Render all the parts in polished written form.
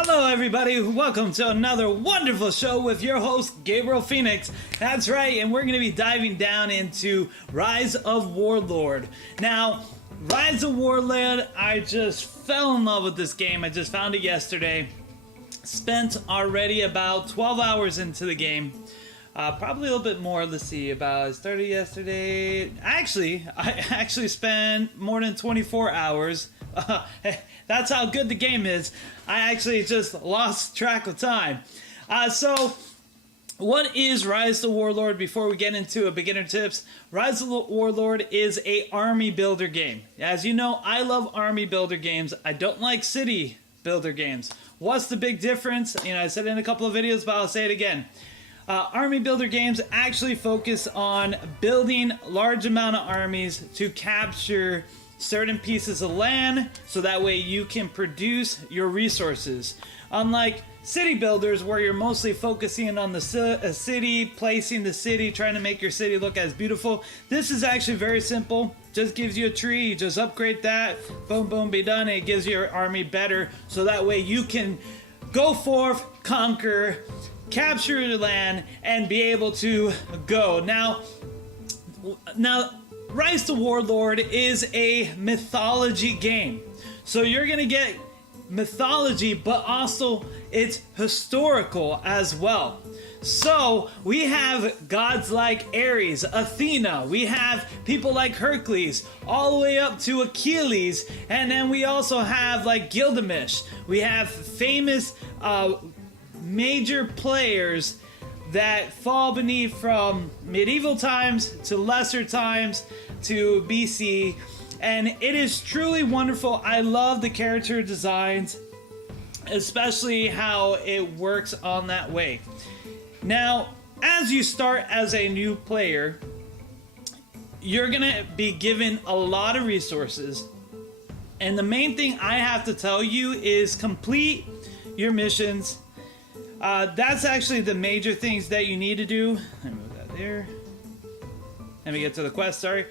Hello everybody, welcome to another wonderful show with your host Gabriel Phoenix. That's right, and we're going to be diving down into Rise of Warlord. Now, Rise of Warlord, I just fell in love with this game. I just found it yesterday. Spent already about 12 hours into the game. Probably a little bit more. Let's see, I started yesterday. I actually spent more than 24 hours. That's how good the game is. I actually just lost track of time. So, what is Rise of Warlord? Before we get into a beginner tips, Rise of Warlord is a army builder game. As you know, I love army builder games. I don't like city builder games. What's the big difference? I said it in a couple of videos, but I'll say it again. Army builder games actually focus on building large amount of armies to capture certain pieces of land so that way you can produce your resources. Unlike city builders where you're mostly focusing on the city, placing the city, trying to make your city look as beautiful, this is actually very simple. Just gives you a tree, you just upgrade that, boom, boom, be done, and it gives your army better so that way you can go forth, conquer, capture your land, and be able to go. Now, Rise of Warlord is a mythology game. So you're going to get mythology, but also it's historical as well. So we have gods like Ares, Athena, we have people like Hercules, all the way up to Achilles, and then we also have like Gilgamesh. We have famous major players that fall beneath from medieval times to lesser times to BC, and it is truly wonderful. I love the character designs, especially how it works on that way. Now, as you start as a new player, you're gonna be given a lot of resources, and the main thing I have to tell you is complete your missions. That's actually the major things that you need to do. Let me move that there. Let me get to the quest, sorry.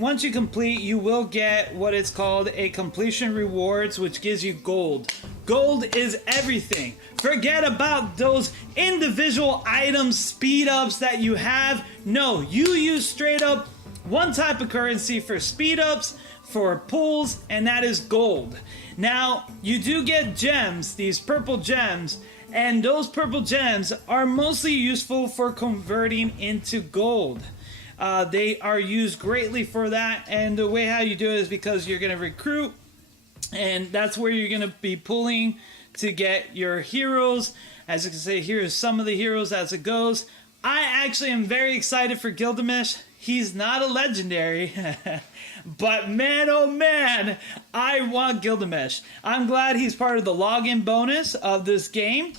Once you complete, you will get what is called a completion rewards, which gives you gold. Gold is everything. Forget about those individual items, speed ups that you have. No, you use straight up one type of currency for speed ups, for pulls, and that is gold. Now, you do get gems, these purple gems, and those purple gems are mostly useful for converting into gold. They are used greatly for that, and the way how you do it is because you're going to recruit, and that's where you're going to be pulling to get your heroes. As you can see, here's some of the heroes as it goes. I actually am very excited for Gilgamesh. He's not a legendary, but man, oh man, I want Gilgamesh. I'm glad he's part of the login bonus of this game.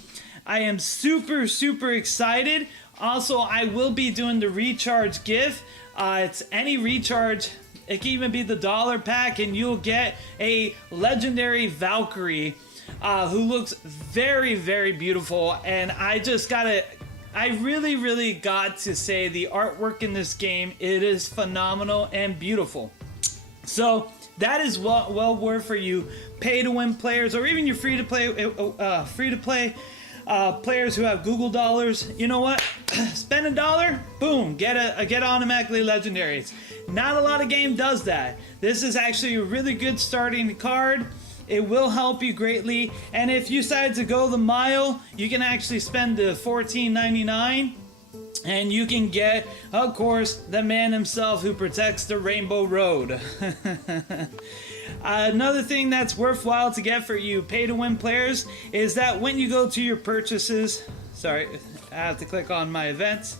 I am super, super excited. Also, I will be doing the recharge gift. It's any recharge. It can even be the $1 pack, and you'll get a legendary Valkyrie who looks very, very beautiful. And I really, really got to say the artwork in this game, it is phenomenal and beautiful. So that is well worth for you pay-to-win players, or even your free-to-play players who have Google dollars. You know what? Spend $1, boom, get automatically legendaries. Not a lot of game does that. This is actually a really good starting card. It will help you greatly, and if you decide to go the mile, you can actually spend the $14.99, and you can get, of course, the man himself who protects the Rainbow Road. Another thing that's worthwhile to get for you pay-to-win players is that when you go to your purchases, sorry, I have to click on my events,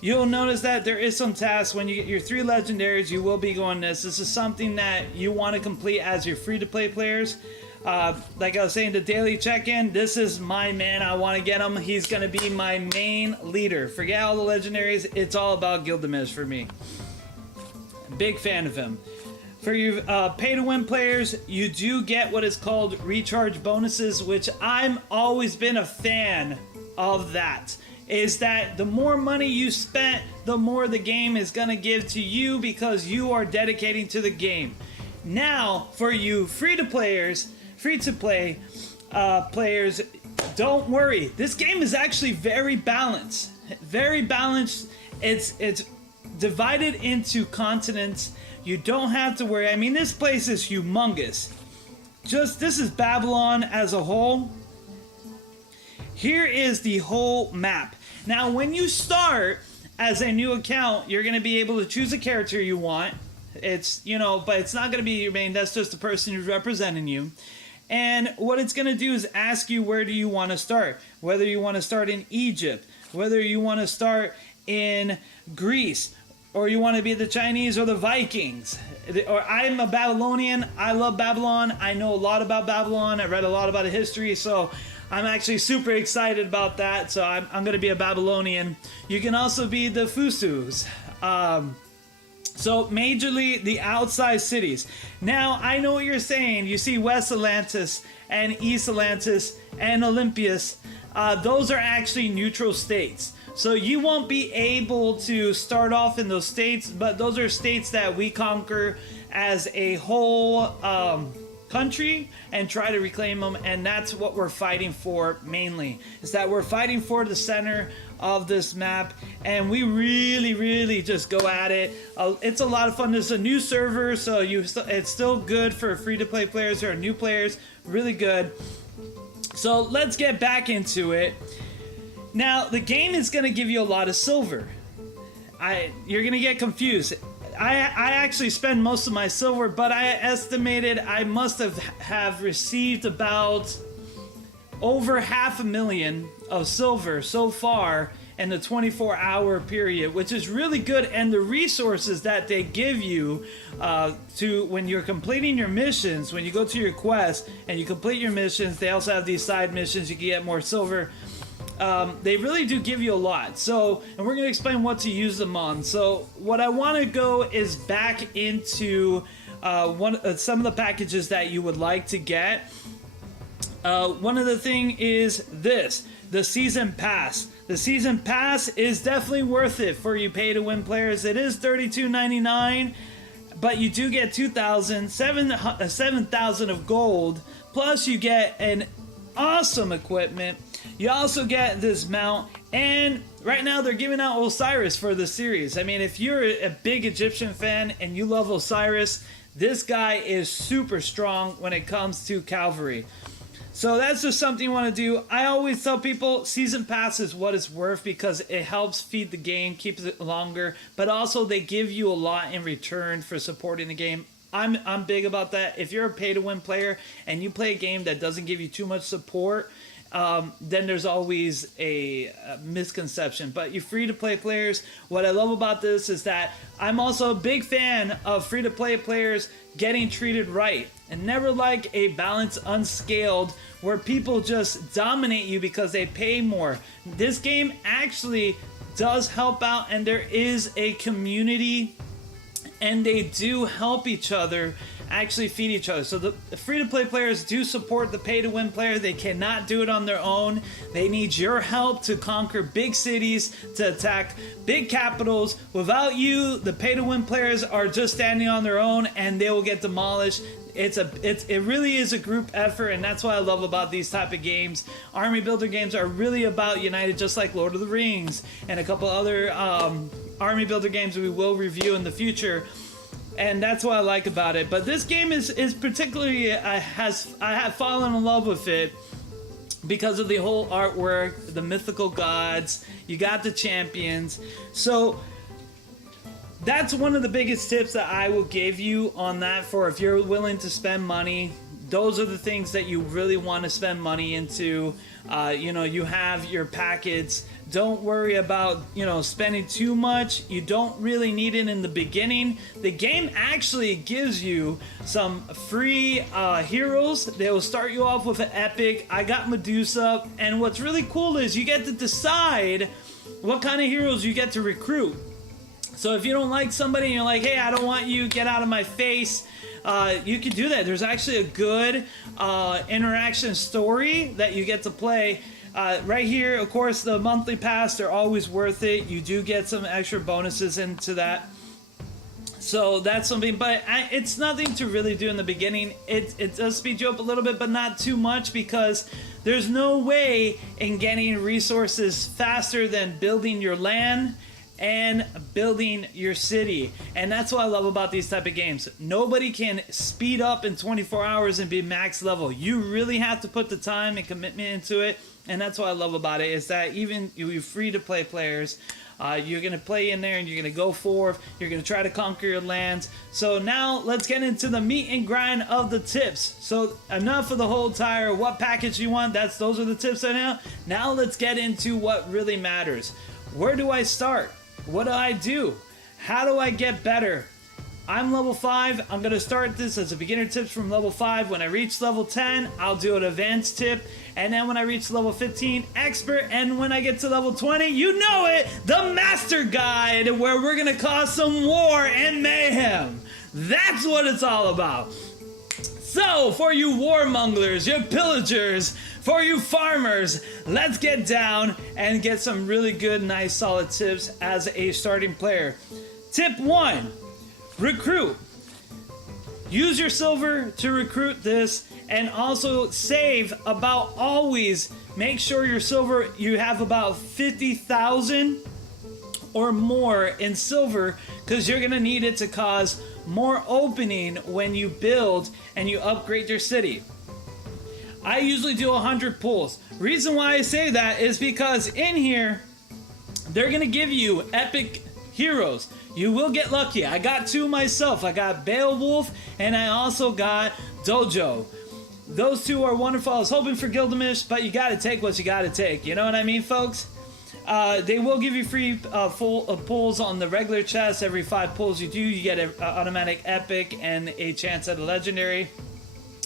you'll notice that there is some tasks. When you get your 3 legendaries, you will be going this. This is something that you want to complete as your free-to-play players. Like I was saying, the daily check-in, this is my man. I want to get him. He's going to be my main leader. Forget all the legendaries. It's all about Gilgamesh for me. Big fan of him. For you pay-to-win players, you do get what is called recharge bonuses, which I've always been a fan of that. Is that the more money you spent, the more the game is going to give to you because you are dedicating to the game. Now, for you free-to-players, free-to-play players, don't worry. This game is actually very balanced. Very balanced. It's divided into continents. You don't have to worry. I mean, this place is humongous. This is Babylon as a whole. Here is the whole map. Now, when you start as a new account, you're going to be able to choose a character you want. It's, but it's not going to be your main. That's just the person who's representing you. And what it's going to do is ask you, where do you want to start? Whether you want to start in Egypt, whether you want to start in Greece, or you want to be the Chinese or the Vikings. Or I'm a Babylonian. I love Babylon. I know a lot about Babylon. I read a lot about the history, so I'm actually super excited about that. So I'm going to be a Babylonian. You can also be the Fusus. So majorly the outside cities. Now, I know what you're saying. You see West Atlantis and East Atlantis and Olympias. Those are actually neutral states. So you won't be able to start off in those states, but those are states that we conquer as a whole country and try to reclaim them. And that's what we're fighting for mainly, is that we're fighting for the center of this map, and we really just go at it. It's a lot of fun. There's a new server, so it's still good for free-to-play players or new players. Really good. So let's get back into it. Now, the game is going to give you a lot of silver. You're going to get confused. I actually spend most of my silver, but I estimated I must have received about over 500,000 of silver so far in the 24-hour period, which is really good. And the resources that they give you to when you're completing your missions, when you go to your quest and you complete your missions, they also have these side missions. You can get more silver. They really do give you a lot. So, and we're going to explain what to use them on. So what I want to go is back into some of the packages that you would like to get. One of the thing is the season pass. The season pass is definitely worth it for you pay-to-win players. It is $32.99, but you do get 7,000 of gold. Plus, you get an awesome equipment. You also get this mount, and right now they're giving out Osiris for the series. I mean, if you're a big Egyptian fan and you love Osiris, this guy is super strong when it comes to cavalry. So that's just something you want to do. I always tell people season pass is what it's worth because it helps feed the game, keeps it longer, but also they give you a lot in return for supporting the game. I'm big about that. If you're a pay-to-win player and you play a game that doesn't give you too much support, then there's always a misconception. But you free-to-play players, what I love about this is that I'm also a big fan of free-to-play players getting treated right, and never like a balance unscaled where people just dominate you because they pay more. This game actually does help out, and there is a community, and they do help each other actually feed each other. So the free-to-play players do support the pay-to-win player. They cannot do it on their own. They need your help to conquer big cities, to attack big capitals. Without you, the pay-to-win players are just standing on their own and they will get demolished. It really is a group effort, and that's what I love about these type of games. Army builder games are really about united, just like Lord of the Rings and a couple other army builder games we will review in the future. And that's what I like about it. But this game is particularly, I have fallen in love with it because of the whole artwork, the mythical gods, you got the champions. So that's one of the biggest tips that I will give you on that, for if you're willing to spend money. Those are the things that you really want to spend money into. You have your packets. Don't worry about, spending too much. You don't really need it in the beginning. The game actually gives you some free heroes. They will start you off with an epic. I got Medusa. And what's really cool is you get to decide what kind of heroes you get to recruit. So if you don't like somebody and you're like, hey, I don't want you, get out of my face, you can do that. There's actually a good interaction story that you get to play. Right here, of course, the monthly pass, they're always worth it. You do get some extra bonuses into that. So that's something, but it's nothing to really do in the beginning. It does speed you up a little bit, but not too much, because there's no way in getting resources faster than building your land and building your city. And that's what I love about these type of games. Nobody can speed up in 24 hours and be max level. You really have to put the time and commitment into it. And that's what I love about it, is that even you free to play players, you're going to play in there and you're going to go forth. You're going to try to conquer your lands. So now let's get into the meat and grind of the tips. So enough of the whole entire what package you want. Those are the tips right now. Now let's get into what really matters. Where do I start? What do I do? How do I get better? I'm level 5. I'm going to start this as a beginner tips from level 5. When I reach level 10, I'll do an advanced tip. And then when I reach level 15, expert. And when I get to level 20, you know it, the master guide, where we're going to cause some war and mayhem. That's what it's all about. So, for you warmonglers, you pillagers, for you farmers, let's get down and get some really good, nice, solid tips as a starting player. Tip 1. Recruit. Use your silver to recruit this, and also save about always. Make sure your silver, you have about 50,000 or more in silver, because you're going to need it to cause more opening when you build and you upgrade your city. I usually do 100 pulls. Reason why I say that is because in here, they're going to give you epic heroes. You will get lucky. I got 2 myself. I got Beowulf and I also got Dojo. Those 2 are wonderful. I was hoping for Gilgamesh, but you got to take what you got to take. You know what I mean, folks? They will give you free pulls on the regular chest. Every 5 pulls you do, you get an automatic epic and a chance at a legendary.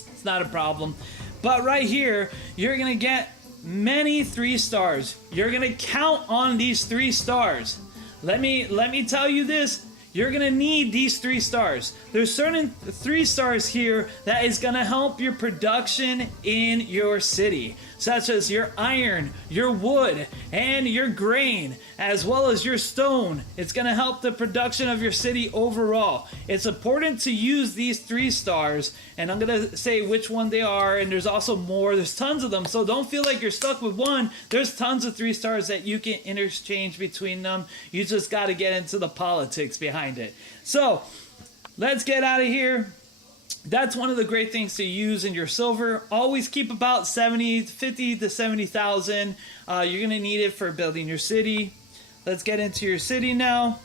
It's not a problem. But right here, you're going to get many 3 stars. You're going to count on these 3 stars. Let me tell you this. You're going to need these 3 stars. There's certain 3 stars here that is going to help your production in your city, such as your iron, your wood, and your grain, as well as your stone. It's going to help the production of your city overall. It's important to use these 3 stars, and I'm going to say which one they are, and there's also more. There's tons of them, so don't feel like you're stuck with one. There's tons of 3 stars that you can interchange between them. You just got to get into the politics behind it. So let's get out of here. That's one of the great things to use in your silver. Always keep about 50 to 70,000. You're going to need it for building your city. Let's get into your city now.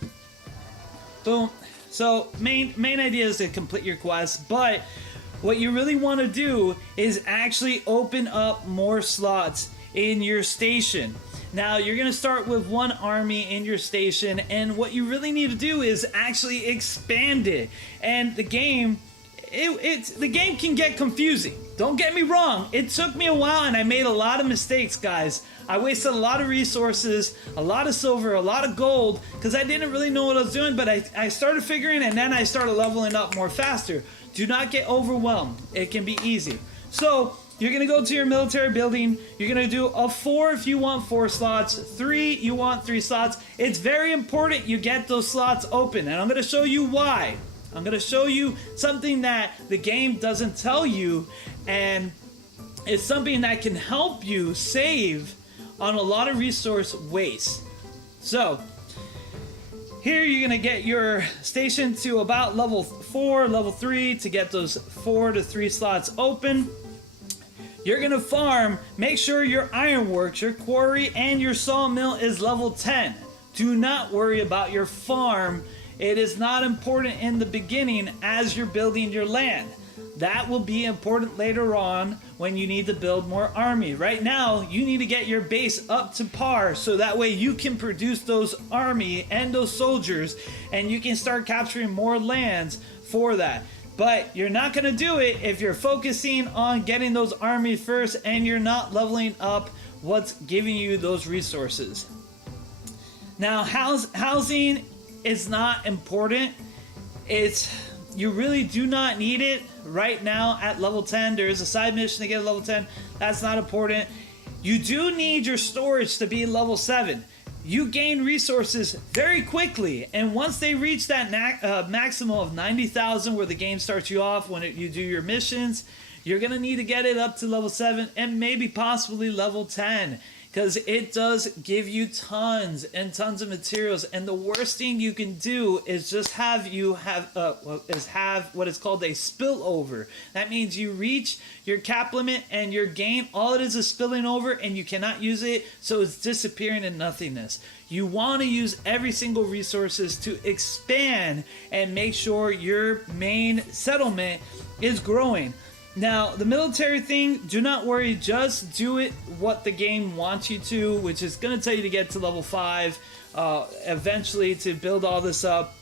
Boom. So main idea is to complete your quest, but what you really want to do is actually open up more slots in your station. Now, you're going to start with 1 army in your station, and what you really need to do is actually expand it. And the game, the game can get confusing. Don't get me wrong. It took me a while, and I made a lot of mistakes, guys. I wasted a lot of resources, a lot of silver, a lot of gold, because I didn't really know what I was doing, but I started figuring, and then I started leveling up more faster. Do not get overwhelmed. It can be easy. So, you're going to go to your military building. You're going to do a 4 if you want 4 slots. 3, you want 3 slots. It's very important you get those slots open. And I'm going to show you why. I'm going to show you something that the game doesn't tell you. And it's something that can help you save on a lot of resource waste. So, here you're going to get your station to about level 4, level 3 to get those 4 to 3 slots open. You're going to farm. Make sure your ironworks, your quarry, and your sawmill is level 10. Do not worry about your farm. It is not important in the beginning as you're building your land. That will be important later on when you need to build more army. Right now, you need to get your base up to par so that way you can produce those army and those soldiers, and you can start capturing more lands for that. But you're not going to do it if you're focusing on getting those armies first and you're not leveling up what's giving you those resources. Now, housing is not important. You really do not need it right now at level 10. There is a side mission to get to level 10. That's not important. You do need your storage to be level 7. you gain resources very quickly, and once they reach that maximum of 90,000 where the game starts you off when you do your missions, you're gonna need to get it up to level 7 and maybe possibly level 10, because it does give you tons and tons of materials. And the worst thing you can do is just have what is called a spillover. That means you reach your cap limit and your game, all it is spilling over, and you cannot use it, so it's disappearing in nothingness. You want to use every single resources to expand and make sure your main settlement is growing. Now, the military thing, do not worry, just do it what the game wants you to, which is going to tell you to get to level 5 eventually to build all this up.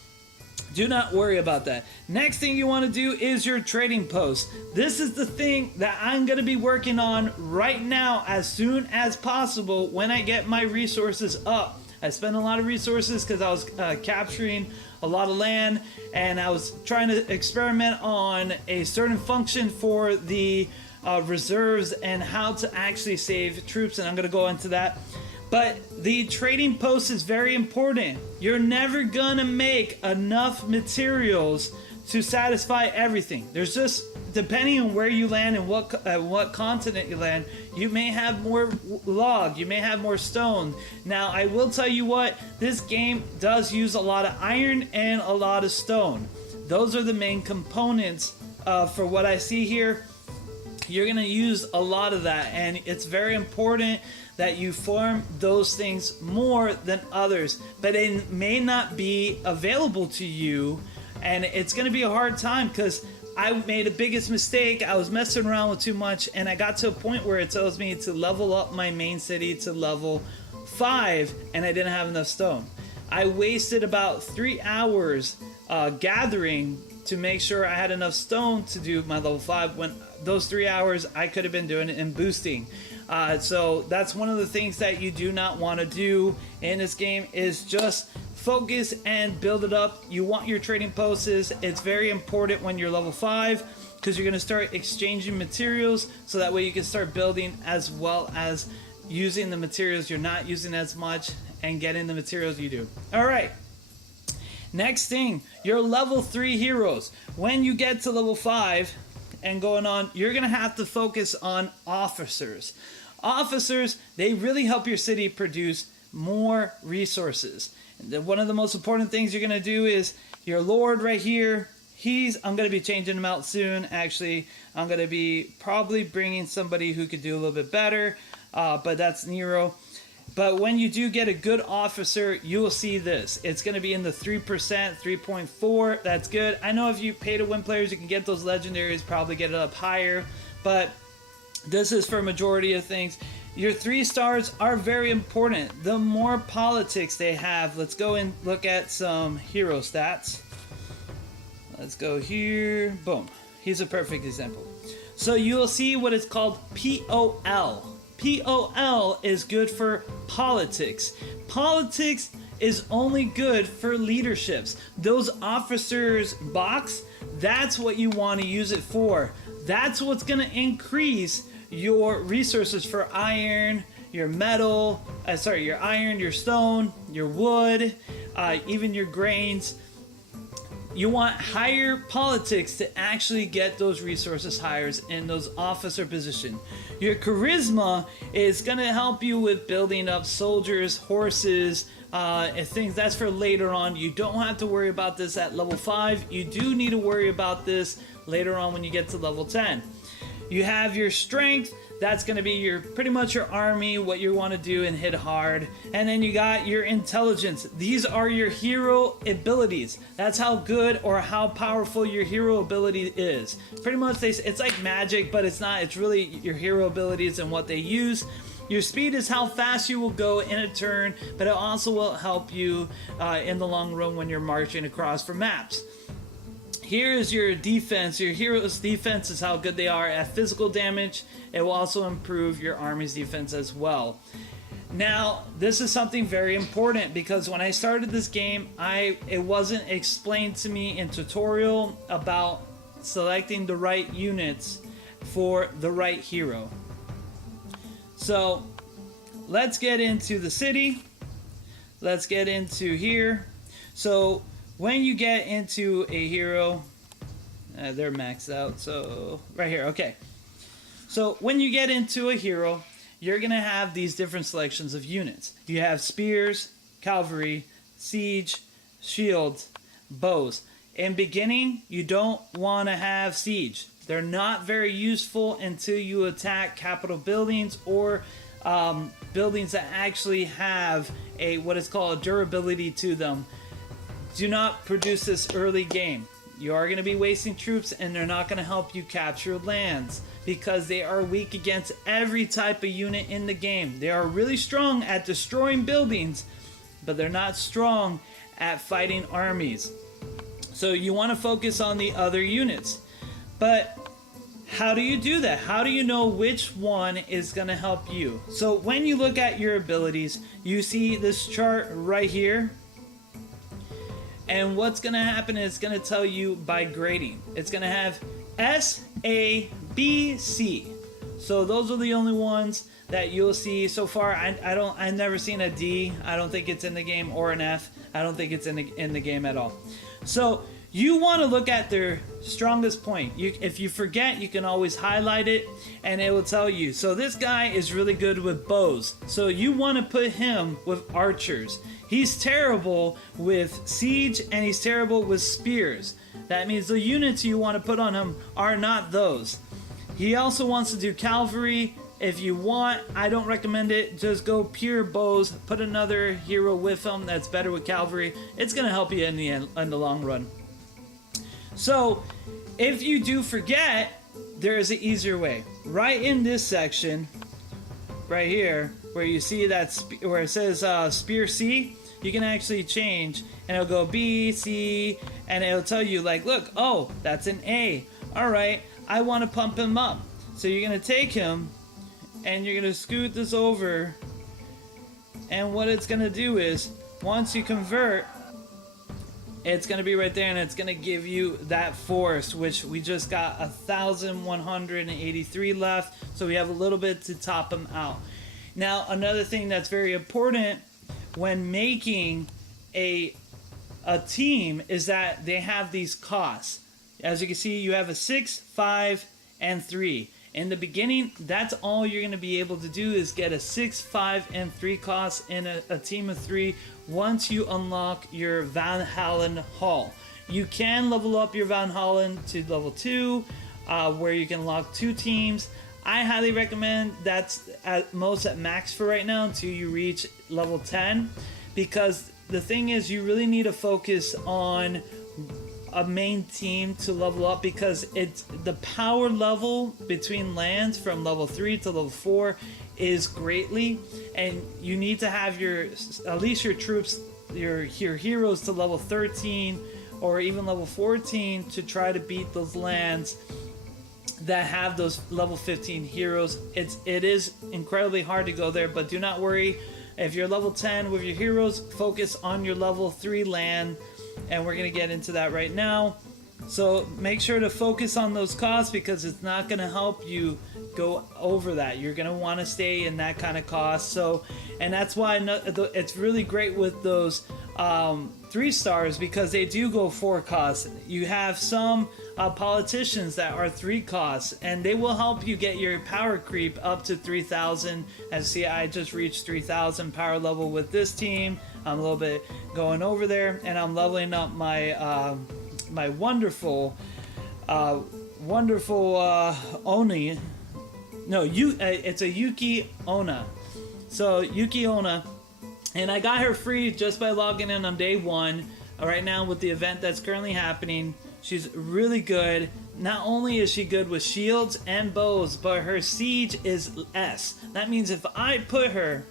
Do not worry about that. Next thing you want to do is your trading post. This is the thing that I'm going to be working on right now as soon as possible when I get my resources up. I spent a lot of resources because I was capturing a lot of land, and I was trying to experiment on a certain function for the reserves and how to actually save troops, and I'm going to go into that. But the trading post is very important. You're never going to make enough materials to satisfy everything. There's just, depending on where you land and what continent you land, you may have more log, you may have more stone. Now, I will tell you what, this game does use a lot of iron and a lot of stone. Those are the main components for what I see here. You're gonna use a lot of that, and it's very important that you farm those things more than others, but it may not be available to you, and it's gonna be a hard time because I made a biggest mistake. I was messing around with too much, and I got to a point where it tells me to level up my main city to level 5, and I didn't have enough stone. I wasted about 3 hours gathering to make sure I had enough stone to do my level 5, when those 3 hours I could have been doing it in boosting. So that's one of the things that you do not want to do in this game, is just focus and build it up. You want your trading posts. It's very important when you're level 5, because you're going to start exchanging materials, so that way you can start building as well as using the materials you're not using as much and getting the materials you do. All right. Next thing, your level 3 heroes. When you get to level 5 and going on, you're going to have to focus on officers. Officers, they really help your city produce more resources. One of the most important things you're going to do is your lord right here. I'm going to be changing him out soon. Actually, I'm going to be probably bringing somebody who could do a little bit better, but that's Nero. But when you do get a good officer, you will see this. It's going to be in the 3%, 3.4. That's good. I know if you pay to win players, you can get those legendaries, probably get it up higher. But this is for a majority of things. Your 3 stars are very important. The more politics they have, let's go and look at some hero stats. Let's go here. Boom. He's a perfect example. So you will see what is called POL. POL is good for politics. Politics is only good for leaderships. Those officers box, that's what you want to use it for. That's what's going to increase your resources for iron, your metal, your iron, your stone, your wood, even your grains. You want higher politics to actually get those resources higher in those officer position. Your charisma is going to help you with building up soldiers, horses, and things. That's for later on. You don't have to worry about this at level 5. You do need to worry about this later on when you get to level 10. You have your strength. That's going to be pretty much your army, what you want to do and hit hard. And then you got your intelligence. These are your hero abilities. That's how good or how powerful your hero ability is. Pretty much, it's like magic, but it's not. It's really your hero abilities and what they use. Your speed is how fast you will go in a turn, but it also will help you in the long run when you're marching across for maps. Here is your defense. Your hero's defense is how good they are at physical damage. It will also improve your army's defense as well. Now, this is something very important, because when I started this game, it wasn't explained to me in tutorial about selecting the right units for the right hero. So, let's get into the city. let's get into here. So when you get into a hero, they're maxed out, so right here, okay. So when you get into a hero, you're going to have these different selections of units. You have spears, cavalry, siege, shields, bows. In beginning, you don't want to have siege. They're not very useful until you attack capital buildings or buildings that actually have a what is called durability to them. Do not produce this early game. You are going to be wasting troops, and they're not going to help you capture lands because they are weak against every type of unit in the game. They are really strong at destroying buildings, but they're not strong at fighting armies. So you want to focus on the other units. But how do you do that? How do you know which one is going to help you? So when you look at your abilities, you see this chart right here. And what's going to happen is it's going to tell you by grading. It's going to have S, A, B, C. So those are the only ones that you'll see so far. I've never seen a D. I don't think it's in the game, or an F. I don't think it's in the game at all. So you want to look at their strongest point. If you forget, you can always highlight it and it will tell you. So this guy is really good with bows. So you want to put him with archers. He's terrible with siege and he's terrible with spears. That means the units you want to put on him are not those. He also wants to do cavalry. If you want, I don't recommend it. Just go pure bows. Put another hero with him that's better with cavalry. It's going to help you in the long run. So, if you do forget, there is an easier way. Right in this section, right here, where you see that where it says Spear C, you can actually change, and it'll go B, C, and it'll tell you like, look, oh, that's an A. All right, I want to pump him up. So you're gonna take him, and you're gonna scoot this over, and what it's gonna do is, once you convert, it's going to be right there, and it's going to give you that force, which we just got 1,183 left, so we have a little bit to top them out. Now, another thing that's very important when making a team is that they have these costs. As you can see, you have a 6, 5, and 3. In the beginning, that's all you're going to be able to do is get a 6, 5, and 3 cost in a team of 3 once you unlock your Van Halen Hall. You can level up your Van Halen to level 2, where you can unlock 2 teams. I highly recommend that's at most at max for right now until you reach level 10, because the thing is you really need to focus on a main team to level up, because it's the power level between lands from level 3 to level 4 is greatly, and you need to have at least your troops, your heroes to level 13 or even level 14 to try to beat those lands that have those level 15 heroes. It is incredibly hard to go there, but do not worry. If you're level 10 with your heroes, focus on your level 3 land, and we're going to get into that right now. So make sure to focus on those costs, because it's not going to help you go over that. You're going to want to stay in that kind of cost. So, and that's why it's really great with those 3 stars, because they do go 4 costs. You have some politicians that are 3 costs, and they will help you get your power creep up to 3,000. And see, I just reached 3,000 power level with this team. I'm a little bit going over there, and I'm leveling up my my wonderful Oni. No, it's a Yuki Onna. So Yuki Onna, and I got her free just by logging in on day 1. Right now with the event that's currently happening, she's really good. Not only is she good with shields and bows, but her siege is S. That means if I put her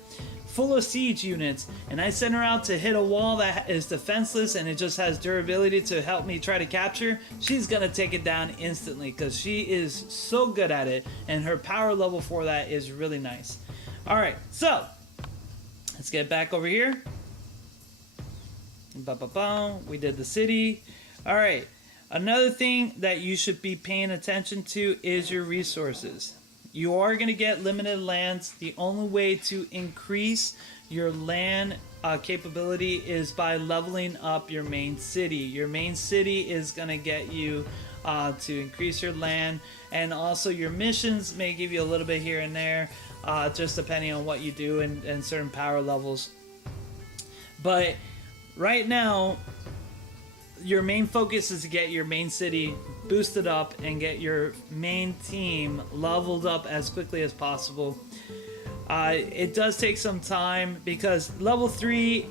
full of siege units and I send her out to hit a wall that is defenseless and it just has durability to help me try to capture, she's gonna take it down instantly, because she is so good at it, and her power level for that is really nice. Alright, so let's get back over here. We did the city. Alright, another thing that you should be paying attention to is your resources. You are going to get limited lands. The only way to increase your land capability is by leveling up your main city. Your main city is going to get you to increase your land, and also your missions may give you a little bit here and there, just depending on what you do and certain power levels. But right now, your main focus is to get your main city boosted up and get your main team leveled up as quickly as possible. It does take some time because level 3,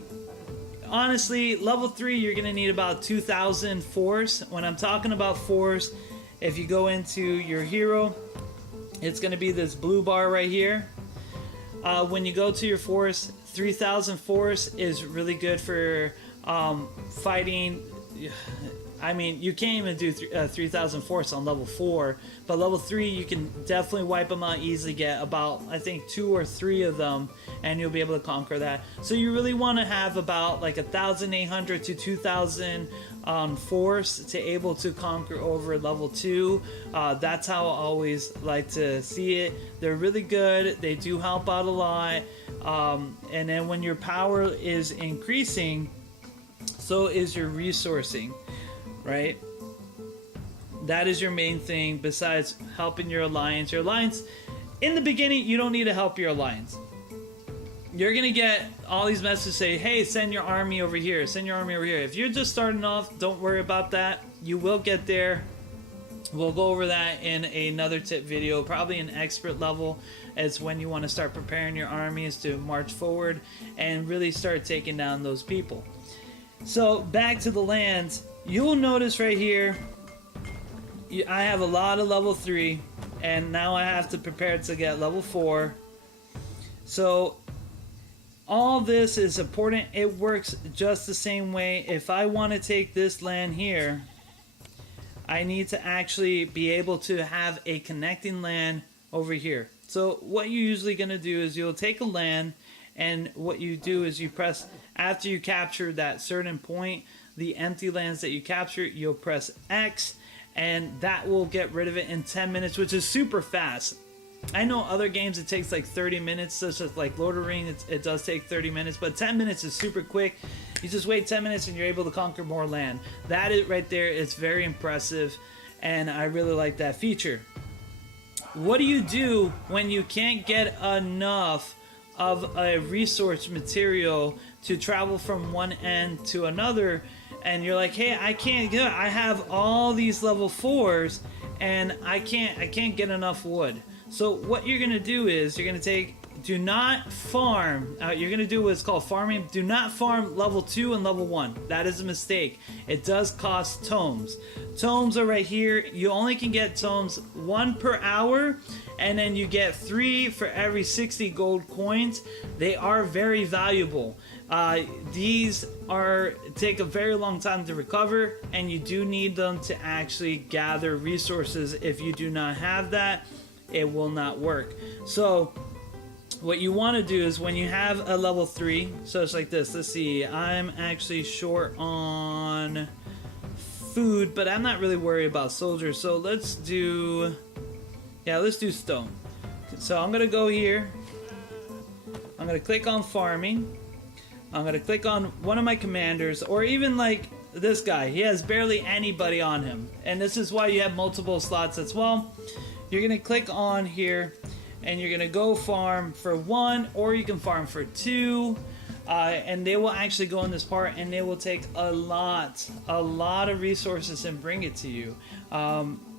honestly, level 3 you're going to need about 2,000 force. When I'm talking about force, if you go into your hero, it's going to be this blue bar right here. When you go to your force, 3,000 force is really good for fighting. I mean, you can't even do 3,000 force on level 4, but level 3 you can definitely wipe them out easily, get about, I think, 2 or 3 of them, and you'll be able to conquer that. So you really want to have about like 1,800 to 2,000 force to able to conquer over level 2. That's how I always like to see it. They're really good. They do help out a lot. And then when your power is increasing, so is your resourcing, right? That is your main thing besides helping your alliance. Your alliance, in the beginning, you don't need to help your alliance. You're going to get all these messages say, hey, send your army over here, send your army over here. If you're just starting off, don't worry about that. You will get there. We'll go over that in another tip video, probably an expert level, as when you want to start preparing your armies to march forward and really start taking down those people. So back to the lands, you'll notice right here, I have a lot of level 3, and now I have to prepare to get level 4. So all this is important. It works just the same way. If I want to take this land here, I need to actually be able to have a connecting land over here. So what you're usually going to do is you'll take a land, and what you do is you press, after you capture that certain point, the empty lands that you capture, you'll press X, and that will get rid of it in 10 minutes, which is super fast. I know other games it takes like 30 minutes, such as like Lord of the Rings, it does take 30 minutes, but 10 minutes is super quick. You just wait 10 minutes and you're able to conquer more land. That is right there, it's very impressive, and I really like that feature. What do you do when you can't get enough of a resource material to travel from one end to another, and you're like, hey, I can't get it. I have all these level 4s and I can't get enough wood. So what you're gonna do is you're gonna take, do not farm, you're gonna do what's called farming. Do not farm level 2 and level 1. That is a mistake. It does cost tomes. Tomes are right here. You only can get tomes 1 per hour, and then you get 3 for every 60 gold coins. They are very valuable. These take a very long time to recover, and you do need them to actually gather resources. If you do not have that, it will not work. So what you want to do is when you have a level 3, so it's like this. Let's see, I'm actually short on food, but I'm not really worried about soldiers. So let's do stone. So I'm gonna go here. I'm gonna click on farming. I'm gonna click on one of my commanders, or even like this guy. He has barely anybody on him, and this is why you have multiple slots as well. You're gonna click on here, and you're gonna go farm for 1, or you can farm for 2, and they will actually go in this part, and they will take a lot of resources and bring it to you.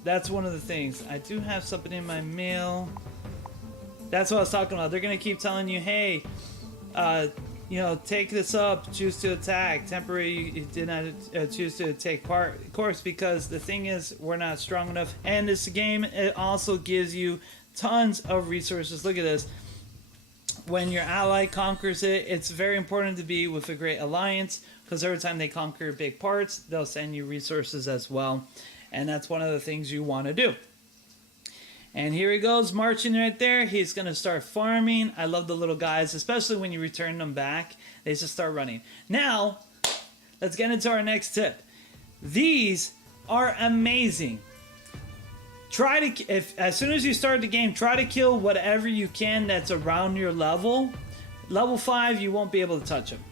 That's one of the things. I do have something in my mail. That's what I was talking about. They're gonna keep telling you, hey, take this up, choose to attack. Temporary, you did not choose to take part. Of course, because the thing is, we're not strong enough. And this game, it also gives you tons of resources. Look at this. When your ally conquers it, it's very important to be with a great alliance, because every time they conquer big parts, they'll send you resources as well. And that's one of the things you want to do. And here he goes, marching right there. He's going to start farming. I love the little guys, especially when you return them back. They just start running. Now, let's get into our next tip. These are amazing. try to, if as soon as you start the game, try to kill whatever you can that's around your level. Level 5, you won't be able to touch them.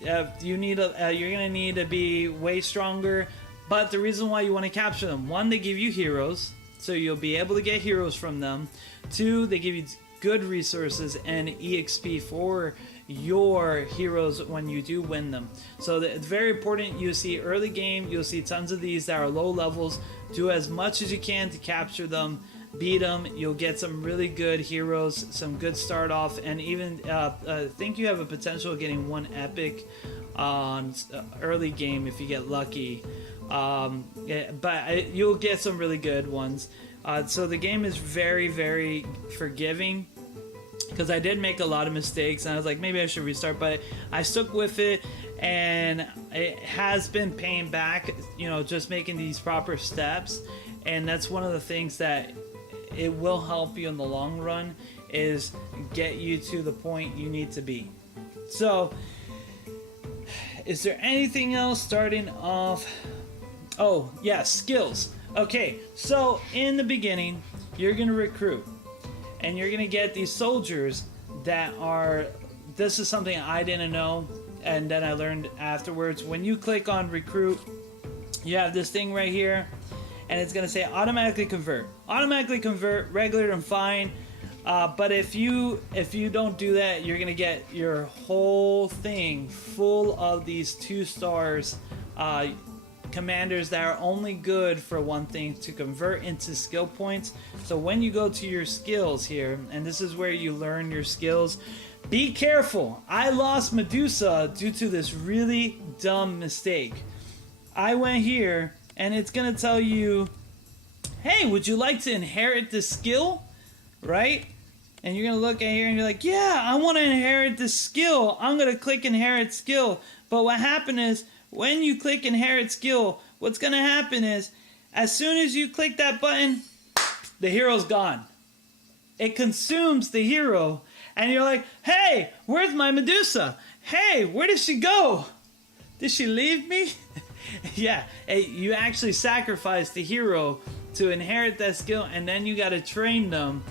You're gonna need to be way stronger. But the reason why you want to capture them: 1, they give you heroes, so you'll be able to get heroes from them. 2, they give you good resources and EXP for your heroes when you do win them. So it's very important. You see early game, you'll see tons of these that are low levels. Do as much as you can to capture them, beat them. You'll get some really good heroes, some good start off, and even I think you have a potential of getting 1 epic on early game if you get lucky. But you'll get some really good ones. So the game is very, very forgiving, because I did make a lot of mistakes and I was like, maybe I should restart, but I stuck with it, and it has been paying back, you know, just making these proper steps. And that's one of the things that it will help you in the long run, is get you to the point you need to be. So is there anything else starting off? Oh yeah, skills. Okay, so in the beginning you're gonna recruit, and you're gonna get these soldiers that are, this is something I didn't know and then I learned afterwards. When you click on recruit, you have this thing right here, and it's gonna say automatically convert, regular and fine. But if you don't do that, you're gonna get your whole thing full of these 2 stars commanders that are only good for one thing, to convert into skill points. So when you go to your skills here, and this is where you learn your skills, be careful. I lost Medusa due to this really dumb mistake. I went here and it's gonna tell you, hey, would you like to inherit this skill, right? And you're gonna look at here and you're like, yeah, I want to inherit this skill. I'm gonna click inherit skill. But what happened is, when you click inherit skill, what's going to happen is, as soon as you click that button, the hero's gone. It consumes the hero, and you're like, hey, where's my Medusa? Hey, where did she go? Did she leave me? Yeah, you actually sacrificed the hero to inherit that skill, and then you got to train them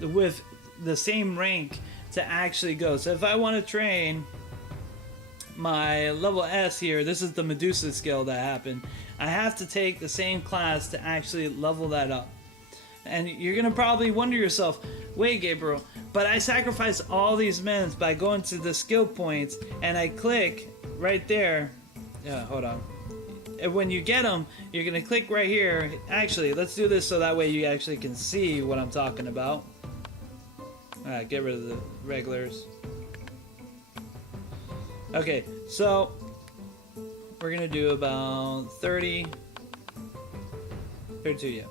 with the same rank to actually go. So if I want to train my level S here, this is the Medusa skill that happened, I have to take the same class to actually level that up. And you're gonna probably wonder yourself, wait, Gabriel, but I sacrificed all these minutes by going to the skill points, and I click right there. Yeah, hold on. And when you get them, you're gonna click right here. Actually, let's do this so that way you actually can see what I'm talking about. Alright, get rid of the regulars. Okay, so we're gonna do about 32, yeah.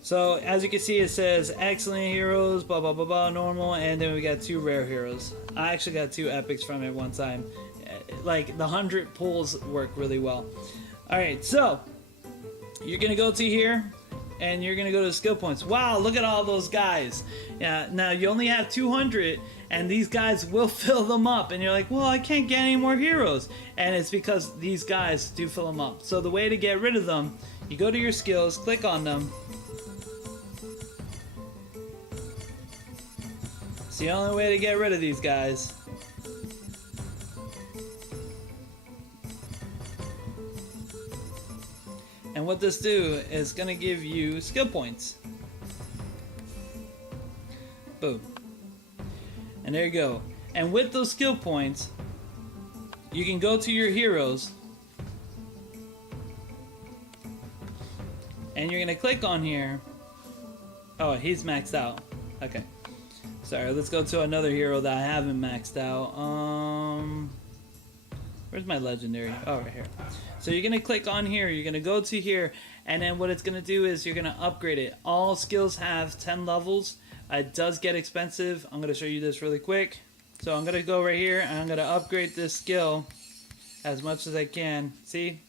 So as you can see, it says excellent heroes, blah blah blah blah, normal, and then we got 2 rare heroes. I actually got 2 epics from it one time. Like the 100 pulls work really well. Alright, so you're gonna go to here, and you're gonna go to skill points. Wow, look at all those guys. Yeah, now you only have 200, and these guys will fill them up, and you're like, well, I can't get any more heroes, and it's because these guys do fill them up. So the way to get rid of them, you go to your skills, click on them. It's the only way to get rid of these guys. And what this do is gonna give you skill points. Boom. And there you go. And with those skill points, you can go to your heroes, and you're gonna click on here. Oh, he's maxed out. Okay. Sorry, let's go to another hero that I haven't maxed out. Where's my legendary? Oh, right here. So you're gonna click on here, you're gonna go to here, and then what it's gonna do is you're gonna upgrade it. All skills have 10 levels. It does get expensive. I'm gonna show you this really quick. So I'm gonna go right here and I'm gonna upgrade this skill as much as I can. See?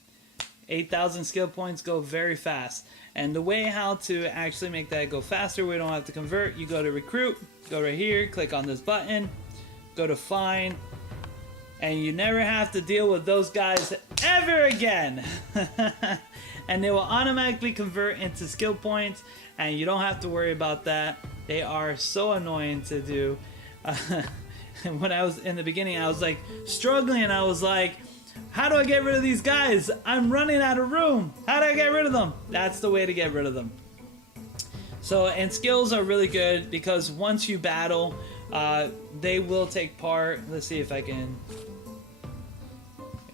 8,000 skill points go very fast. And the way how to actually make that go faster, we don't have to convert. You go to recruit, go right here, click on this button, go to find, and you never have to deal with those guys ever again. And they will automatically convert into skill points, and you don't have to worry about that. They are so annoying to do. When I was in the beginning, I was like struggling. I was like, how do I get rid of these guys? I'm running out of room. How do I get rid of them? That's the way to get rid of them. So, and skills are really good because once you battle, they will take part. Let's see if I can.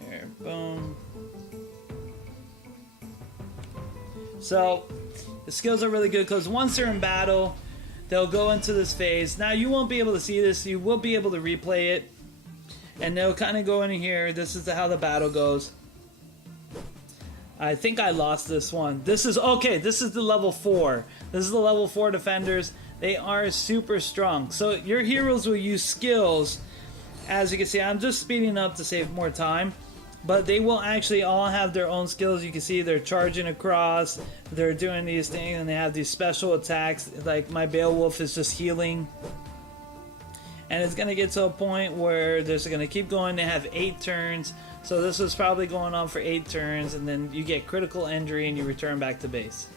Here, boom. So, the skills are really good because once they're in battle, they'll go into this phase. Now, you won't be able to see this. You will be able to replay it. And they'll kind of go in here. This is how the battle goes. I think I lost this one. This is, okay, this is the level 4. This is the level 4 defenders. They are super strong. So your heroes will use skills. As you can see, I'm just speeding up to save more time. But they will actually all have their own skills. You can see they're charging across. They're doing these things, and they have these special attacks. Like my Beowulf is just healing. And it's going to get to a point where they're going to keep going. They have 8 turns. So this was probably going on for 8 turns. And then you get critical injury and you return back to base.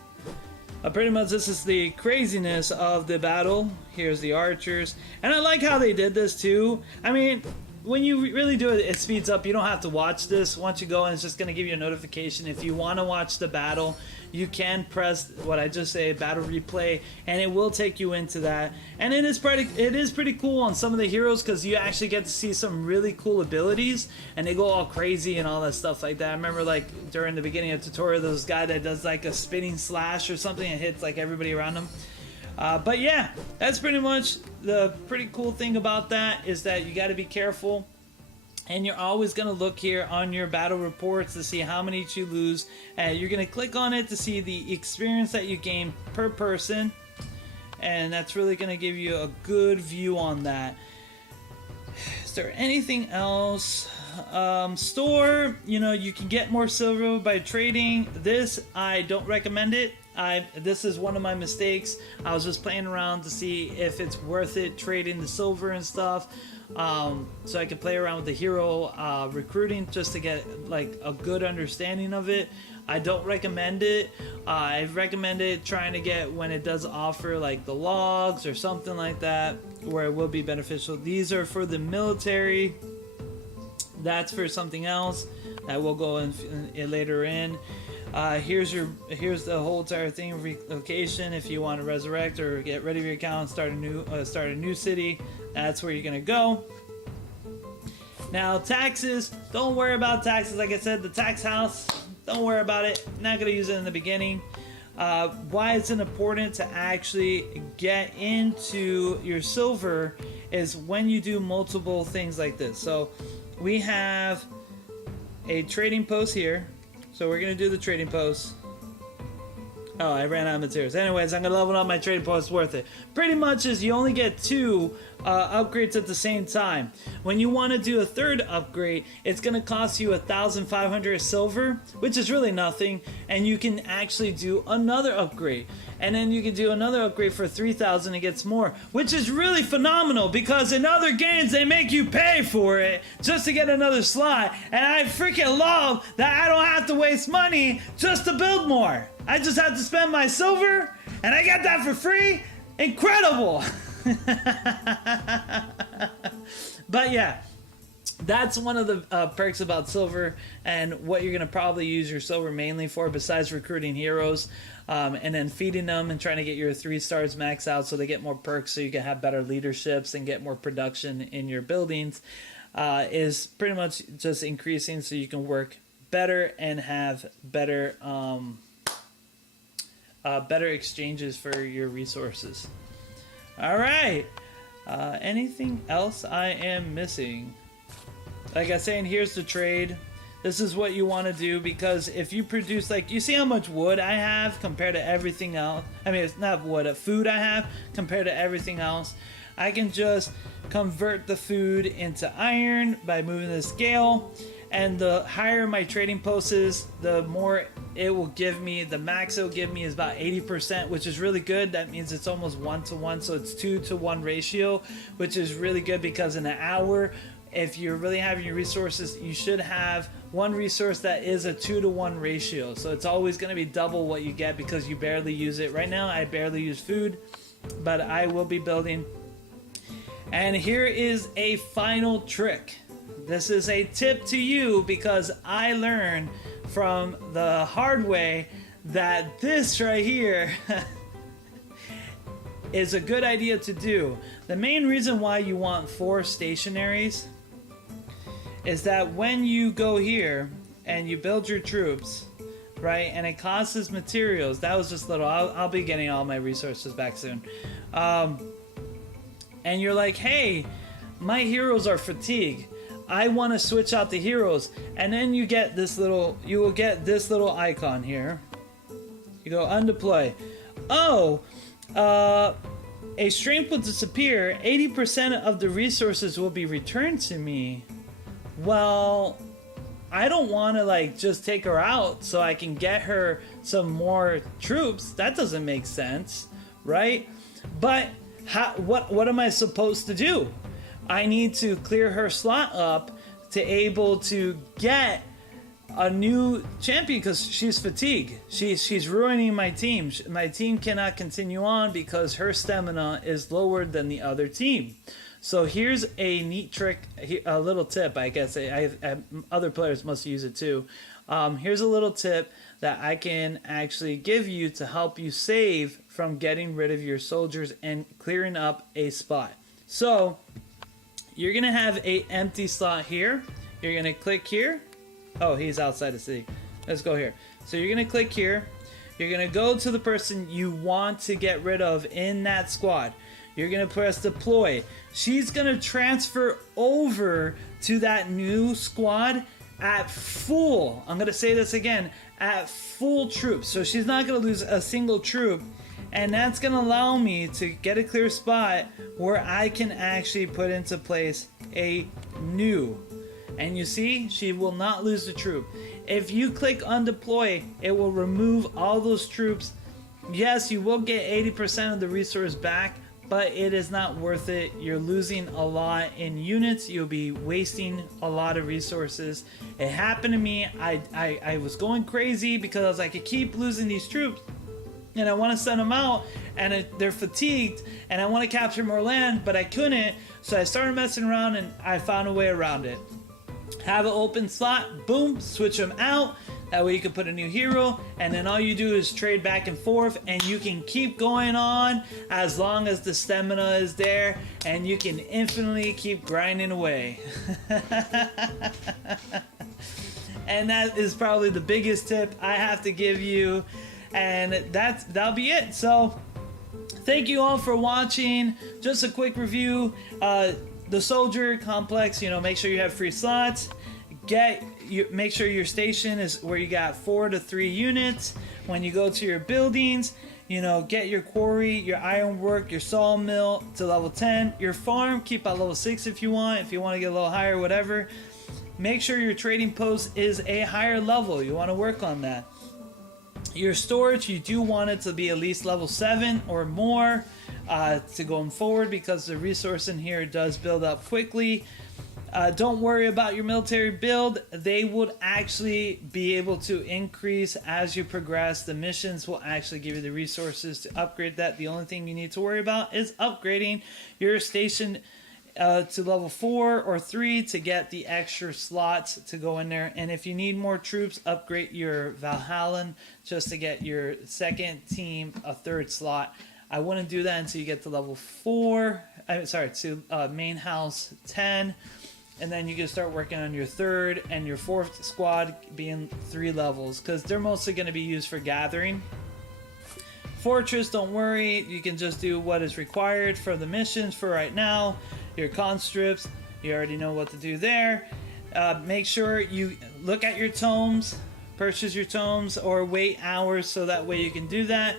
Pretty much this is the craziness of the battle. Here's the archers. And I like how they did this too. I mean, when you really do it, it speeds up. You don't have to watch this. Once you go in, it's just going to give you a notification. If you want to watch the battle, you can press what I just say, battle replay, and it will take you into that. And it is pretty cool on some of the heroes because you actually get to see some really cool abilities, and they go all crazy and all that stuff like that. I remember like during the beginning of the tutorial, there was a guy that does like a spinning slash or something and hits like everybody around him. But yeah, that's pretty much the pretty cool thing about that is that you got to be careful. And you're always going to look here on your battle reports to see how many you lose. And you're going to click on it to see the experience that you gain per person. And that's really going to give you a good view on that. Is there anything else? Store, you know, you can get more silver by trading. This, I don't recommend it. This is one of my mistakes. I was just playing around to see if it's worth it trading the silver and stuff. So I can play around with the hero recruiting just to get like a good understanding of it. I don't recommend it. I recommend it trying to get when it does offer like the logs or something like that where it will be beneficial. These are for the military. That's for something else that will go in later in. Here's the whole entire thing of relocation. If you want to resurrect or get rid of your account, start a new city, that's where you're gonna go. Now taxes, don't worry about taxes. Like I said, the tax house, don't worry about it. Not gonna use it in the beginning. Why it's important to actually get into your silver is when you do multiple things like this. So we have a trading post here. So we're going to do the trading post. Oh, I ran out of materials. Anyways, I'm going to level up my trading post. Worth it. Pretty much is you only get 2 upgrades at the same time. When you want to do a 3rd upgrade, it's going to cost you 1,500 silver, which is really nothing. And you can actually do another upgrade. And then you can do another upgrade for 3,000 and it gets more, which is really phenomenal because in other games they make you pay for it just to get another slot. And I freaking love that I don't have to waste money just to build more. I just have to spend my silver and I get that for free. Incredible. But yeah, that's one of the perks about silver and what you're going to probably use your silver mainly for besides recruiting heroes and then feeding them and trying to get your 3 stars max out so they get more perks so you can have better leaderships and get more production in your buildings is pretty much just increasing so you can work better and have better better exchanges for your resources. All right. Anything else I am missing? Like I was saying, here's the trade. This is what you want to do because if you produce, like, you see how much wood I have compared to everything else. I mean, it's not wood, food I have compared to everything else. I can just convert the food into iron by moving the scale. And the higher my trading post is, the more it will give me. The max it will give me is about 80%, which is really good. That means it's almost 1-to-1, so it's 2-to-1 ratio, which is really good because in an hour, if you're really having your resources, you should have one resource that is a 2-to-1 ratio. So it's always going to be double what you get because you barely use it. Right now, I barely use food, but I will be building. And here is a final trick. This is a tip to you because I learned from the hard way that this right here is a good idea to do. The main reason why you want 4 stationaries is that when you go here and you build your troops, right, and it costs materials, that was just little, I'll be getting all my resources back soon, and you're like, hey, my heroes are fatigued, I want to switch out the heroes, and then you get this little, you will get this little icon here. You go undeploy. Oh, a strength will disappear. 80% of the resources will be returned to me. Well, I don't want to like just take her out so I can get her some more troops. That doesn't make sense, right? But what am I supposed to do? I need to clear her slot up to able to get a new champion because she's fatigued. She's ruining my team. My team cannot continue on because her stamina is lower than the other team. So here's a neat trick, a little tip. I guess other players must use it too. Here's a little tip that I can actually give you to help you save from getting rid of your soldiers and clearing up a spot. So you're gonna have an empty slot here. You're gonna click here. Oh, he's outside the city. Let's go here. So you're gonna click here. You're gonna go to the person you want to get rid of in that squad. You're gonna press deploy. She's gonna transfer over to that new squad at full, I'm gonna say this again, at full troops. So she's not gonna lose a single troop, and that's gonna allow me to get a clear spot where I can actually put into place a new. And you see, she will not lose the troop. If you click on deploy, it will remove all those troops. Yes, you will get 80% of the resource back, but it is not worth it. You're losing a lot in units. You'll be wasting a lot of resources. It happened to me. I was going crazy because I was like, I keep losing these troops and I want to send them out and they're fatigued and I want to capture more land, but I couldn't. So I started messing around and I found a way around it. Have an open slot, boom, switch them out. That way you can put a new hero, and then all you do is trade back and forth, and you can keep going on as long as the stamina is there, and you can infinitely keep grinding away. And that is probably the biggest tip I have to give you, and that'll be it. So thank you all for watching. Just a quick review. The soldier complex, make sure you have free slots. Make sure your station is where you got 4 to 3 units. When you go to your buildings, get your quarry, your ironwork, your sawmill to level 10. Your farm, keep at level 6 if you want. If you want to get a little higher, whatever. Make sure your trading post is a higher level. You want to work on that. Your storage, you do want it to be at least level 7 or more to going forward because the resource in here does build up quickly. Don't worry about your military build. They would actually be able to increase as you progress. The missions will actually give you the resources to upgrade that. The only thing you need to worry about is upgrading your station to level 4 or 3 to get the extra slots to go in there. And if you need more troops, upgrade your Valhallan just to get your second team a 3rd slot. I wouldn't do that until you get to level 4. To main house 10. And then you can start working on your 3rd and your 4th squad being 3 levels because they're mostly going to be used for gathering. Fortress, don't worry. You can just do what is required for the missions for right now. Your conscripts, you already know what to do there. Make sure you look at your tomes, purchase your tomes, or wait hours so that way you can do that.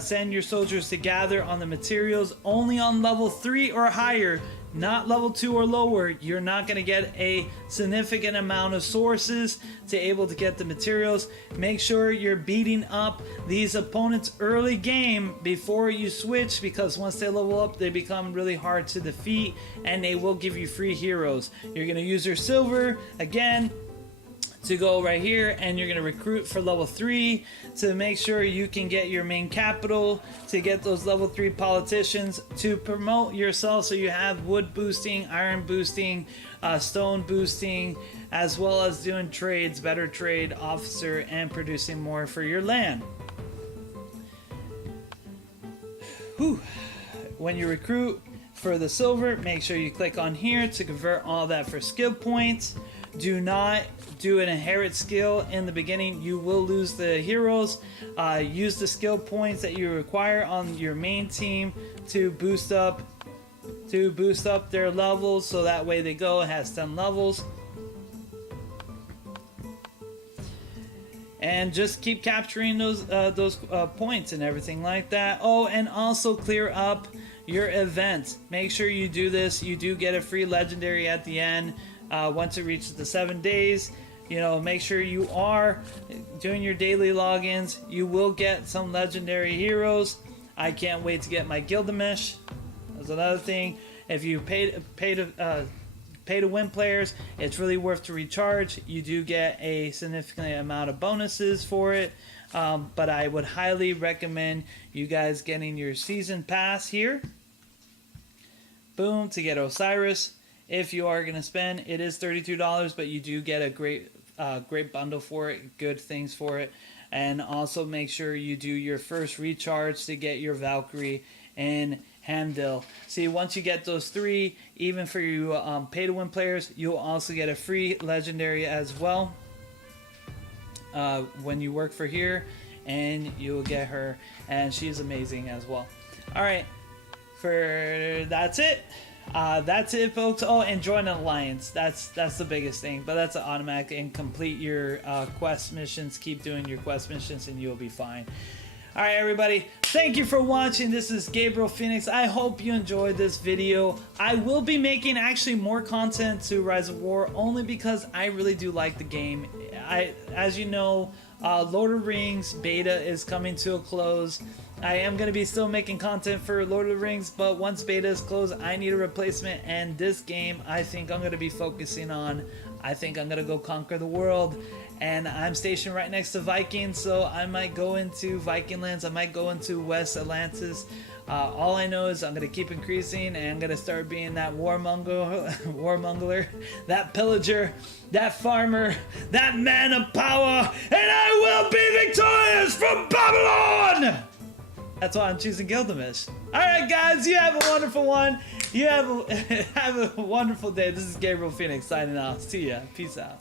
Send your soldiers to gather on the materials only on level 3 or higher, not level 2 or lower. You're not going to get a significant amount of sources to able to get the materials. Make sure you're beating up these opponents early game before you switch, because once they level up they become really hard to defeat and they will give you free heroes. You're going to use your silver again. to go right here, and you're going to recruit for level 3 to make sure you can get your main capital, to get those level 3 politicians, to promote yourself so you have wood boosting, iron boosting, stone boosting, as well as doing trades, better trade officer, and producing more for your land. Whew. When you recruit for the silver, make sure you click on here to convert all that for skill points. Do not do an inherit skill in the beginning. You will lose the heroes. Use the skill points that you require on your main team to boost up their levels, so that way they go, it has 10 levels. And just keep capturing those points and everything like that. Oh, and also clear up your events. Make sure you do this. You do get a free legendary at the end once it reaches the 7 days. You know, make sure you are doing your daily logins. You will get some legendary heroes. I can't wait to get my Gilgamesh. That's another thing. If you pay to win players, it's really worth to recharge. You do get a significant amount of bonuses for it, but I would highly recommend you guys getting your season pass here. Boom, to get Osiris. If you are going to spend, it is $32, but you do get a great bundle for it, good things for it. And also make sure you do your first recharge to get your Valkyrie and Handel. See, once you get those 3, even for you pay to win players, you'll also get a free legendary as well when you work for here, and you'll get her, and she's amazing as well. All right, that's it. That's it, folks. Oh, and join an alliance. That's the biggest thing, but that's an automatic. And complete your quest missions. Keep doing your quest missions, and you'll be fine. All right, everybody, thank you for watching. This is Gabriel Phoenix. I hope you enjoyed this video. I will be making actually more content to Rise of War, only because I really do like the game. As you know, Lord of the Rings beta is coming to a close. I am going to be still making content for Lord of the Rings, but once beta is closed, I need a replacement, and this game I think I'm going to be focusing on. I think I'm going to go conquer the world, and I'm stationed right next to Vikings, so I might go into Viking lands, I might go into West Atlantis. All I know is I'm going to keep increasing, and I'm going to start being that warmonger, that pillager, that farmer, that man of power, and I will be victorious from Babylon! That's why I'm choosing Gilgamesh. Alright guys, you have a wonderful one. You have a wonderful day. This is Gabriel Phoenix signing off. See ya. Peace out.